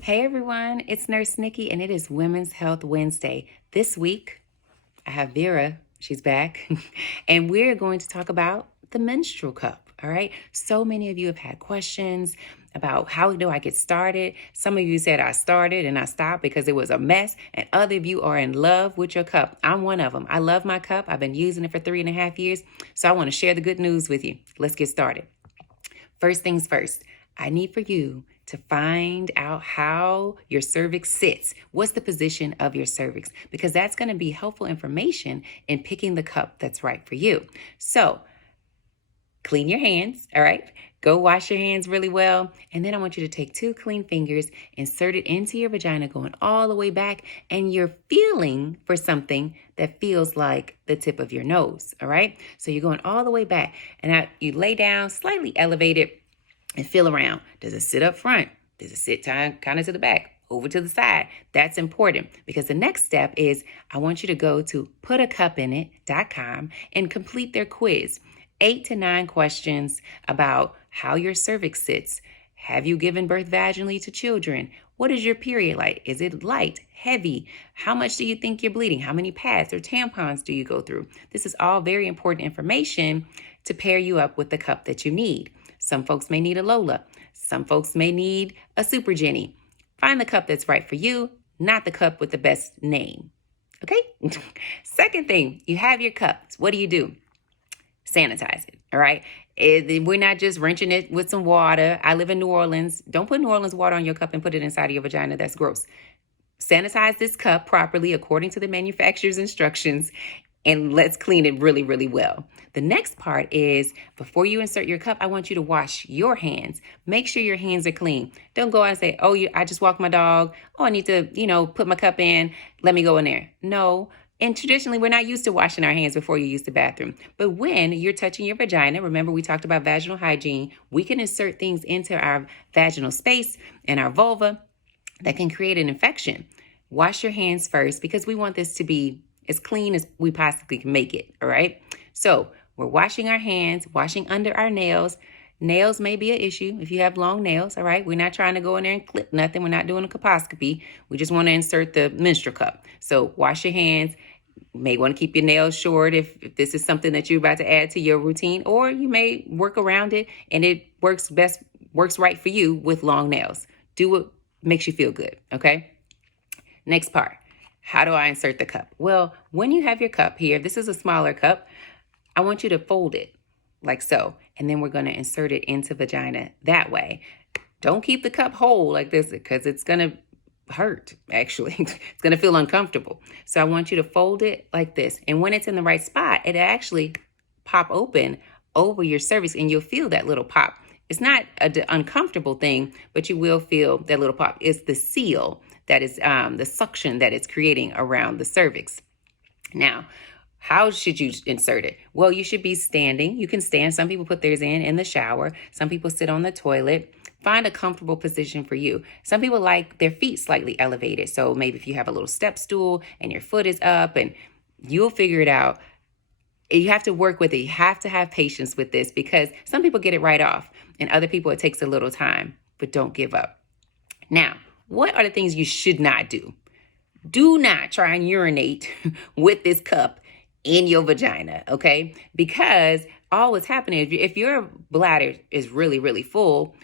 Hey everyone, it's Nurse Nikki and it is Women's Health Wednesday. This week, I have Vera, she's back, and we're going to talk about the menstrual cup, all right? So many of you have had questions about how do I get started. Some of you said I started and I stopped because it was a mess, and other of you are in love with your cup. I'm one of them. I love my cup. I've been using it for 3.5 years, so I want to share the good news with you. Let's get started. First things first, I need for you to find out how your cervix sits. What's the position of your cervix? Because that's going to be helpful information in picking the cup that's right for you. So clean your hands, all right? Go wash your hands really well. And then I want you to take 2 clean fingers, insert it into your vagina, going all the way back. And you're feeling for something that feels like the tip of your nose, all right? So you're going all the way back. And now you lay down, slightly elevated, and feel around. Does it sit up front? Does it sit kind of to the back? Over to the side? That's important because the next step is I want you to go to putacupinit.com and complete their quiz. 8 to 9 questions about how your cervix sits. Have you given birth vaginally to children? What is your period like? Is it light, heavy? How much do you think you're bleeding? How many pads or tampons do you go through? This is all very important information to pair you up with the cup that you need. Some folks may need a Lola. Some folks may need a Super Jenny. Find the cup that's right for you, not the cup with the best name. Okay? Second thing, you have your cups. What do? Sanitize it, all right? We're not just rinsing it with some water. I live in New Orleans. Don't put New Orleans water on your cup and put it inside of your vagina. That's gross. Sanitize this cup properly according to the manufacturer's instructions, and let's clean it really, really well. The next part is before you insert your cup, I want you to wash your hands. Make sure your hands are clean. Don't go out and say, I just walked my dog. Oh, I need to, put my cup in. Let me go in there. No. And traditionally, we're not used to washing our hands before you use the bathroom. But when you're touching your vagina, remember we talked about vaginal hygiene, we can insert things into our vaginal space and our vulva that can create an infection. Wash your hands first because we want this to be as clean as we possibly can make it, all right? So we're washing our hands, washing under our nails. Nails may be an issue if you have long nails, all right? We're not trying to go in there and clip nothing. We're not doing a colposcopy. We just want to insert the menstrual cup. So wash your hands. You may want to keep your nails short if this is something that you're about to add to your routine, or you may work around it and it works right for you with long nails. Do what makes you feel good, okay? Next part. How do I insert the cup? Well, when you have your cup here, this is a smaller cup. I want you to fold it like so, and then we're going to insert it into vagina that way. Don't keep the cup whole like this because it's going to hurt, actually. It's going to feel uncomfortable. So I want you to fold it like this. And when it's in the right spot, it actually pop open over your cervix and you'll feel that little pop. It's not an uncomfortable thing, but you will feel that little pop. It's the seal that is the suction that it's creating around the cervix. Now, how should you insert it? Well, you should be standing. You can stand. Some people put theirs in the shower. Some people sit on the toilet. Find a comfortable position for you. Some people like their feet slightly elevated. So maybe if you have a little step stool and your foot is up, and you'll figure it out. You have to work with it. You have to have patience with this because some people get it right off and other people it takes a little time, but don't give up. Now, what are the things you should not do? Do not try and urinate with this cup in your vagina, okay? Because all what's happening is if your bladder is really, really full,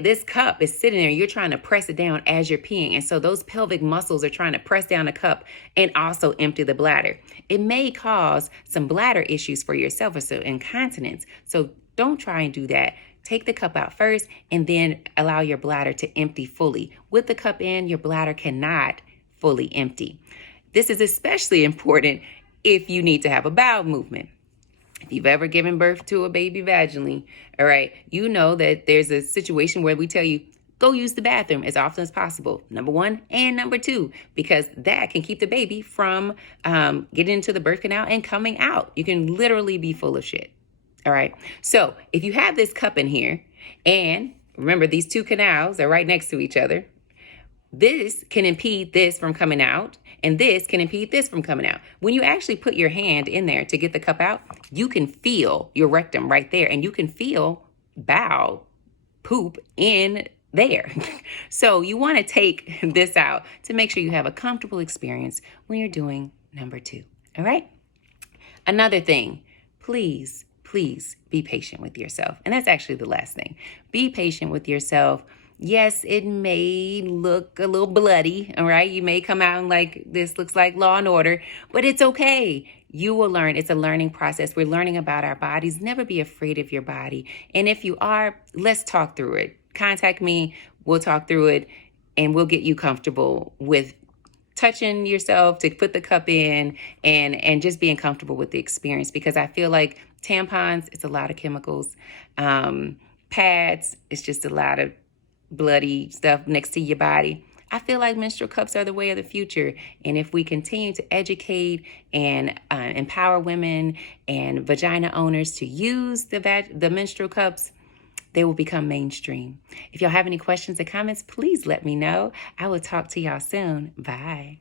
this cup is sitting there, you're trying to press it down as you're peeing. And so those pelvic muscles are trying to press down the cup and also empty the bladder. It may cause some bladder issues for yourself, or so incontinence. So don't try and do that. Take the cup out first and then allow your bladder to empty fully. With the cup in, your bladder cannot fully empty. This is especially important if you need to have a bowel movement. If you've ever given birth to a baby vaginally, all right, you know that there's a situation where we tell you, go use the bathroom as often as possible. Number 1 and number 2, because that can keep the baby from getting into the birth canal and coming out. You can literally be full of shit. All right. So if you have this cup in here, and remember these 2 canals are right next to each other, this can impede this from coming out, and this can impede this from coming out. When you actually put your hand in there to get the cup out, you can feel your rectum right there, and you can feel bowel poop in there. So you want to take this out to make sure you have a comfortable experience when you're doing number 2. All right? Another thing, please, please be patient with yourself. And that's actually the last thing. Be patient with yourself. Yes, it may look a little bloody, all right? You may come out and like, this looks like Law and Order, but it's okay. You will learn. It's a learning process. We're learning about our bodies. Never be afraid of your body. And if you are, let's talk through it. Contact me. We'll talk through it, and we'll get you comfortable with touching yourself to put the cup in, and just being comfortable with the experience, because I feel like tampons, it's a lot of chemicals. Pads, it's just a lot of bloody stuff next to your body. I feel like menstrual cups are the way of the future. And if we continue to educate and empower women and vagina owners to use the menstrual cups, they will become mainstream. If y'all have any questions or comments, please let me know. I will talk to y'all soon. Bye.